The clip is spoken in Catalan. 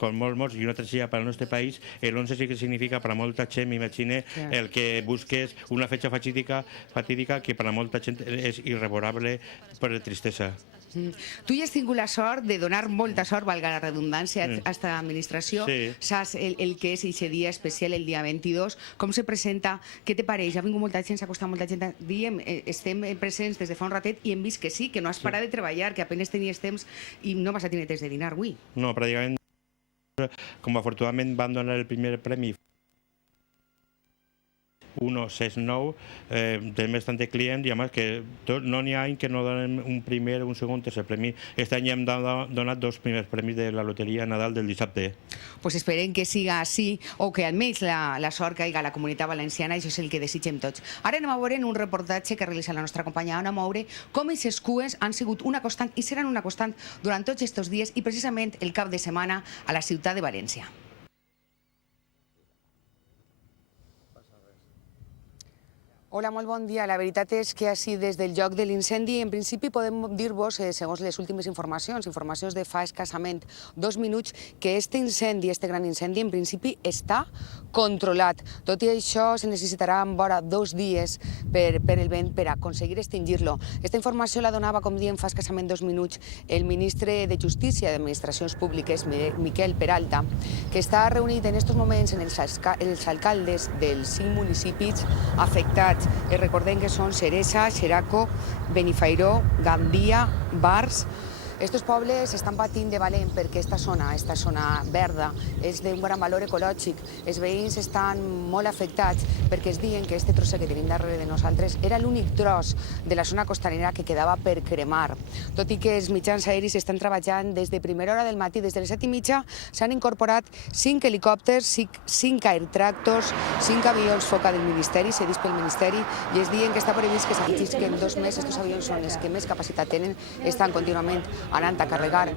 con molts, i una tragèdia per al nostre país. L'11 sí que significa per a molta gent, m'imagine, el que busques una fecha fatídica que per a molta gent és irrevorable per tristesa. Tu ja has tingut la sort de donar molta sort, valga la redundància, a aquesta administració. Saps el que és aquest dia especial, el dia 22, com se presenta, què te pareix? Ha vingut molta gent, s'ha costat molta gent. Diem, estem presents des de fa un ratet i hem vist que sí, que no has parat de treballar, que apenas tenies temps i no vas a tenir temps de dinar avui. No, pràcticament, com afortunadament van donar el primer premi 169, tenim bastant clients i a més que no n'hi ha any que no donen un primer, un segon, tercer premi. Aquest any hem donat 2 primers premis de la loteria Nadal del dissabte. Pues esperem que siga així o que almenys la sort caiga a la comunitat valenciana, això és el que desitgem tots. Ara anem a veure en un reportatge que realitza la nostra companya Anna Moure com aquestes cues han sigut una constant i seran una constant durant tots aquests dies i precisament el cap de setmana a la ciutat de València. Hola, molt bon dia. La veritat és que així des del lloc de l'incendi, en principi podem dir-vos, segons les últimes informacions de fa escassament 2 minuts, que este gran incendi, en principi està controlat. Tot i això, se necessitaran vora 2 dies per el vent per aconseguir extingir-lo. Aquesta informació la donava, com diem, fa escassament 2 minuts, el ministre de Justícia i d'Administracions Públiques, Miquel Peralta, que està reunit en aquests moments amb els alcaldes dels 5 municipis afectats. Recordem que són Xeresa, Xeraco, Benifairó, Gandia, Bars. Estos pobles estan patint de valent perquè esta zona verda és d'un gran valor ecològic. Els veïns estan molt afectats perquè es diuen que este trosset que tenim darrere de nosaltres era l'únic tros de la zona costanera que quedava per cremar. Tot i que els mitjans aeris estan treballant des de primera hora del matí, des de les 7:30, s'han incorporat 5 helicòpters, 5 airtractors, 5 avions foca del Ministeri, cedits pel Ministeri, i es diuen que està previst que s'afegeixin 2 més. Estos avions són els que més capacitat tenen, estan contínuament anant a carregar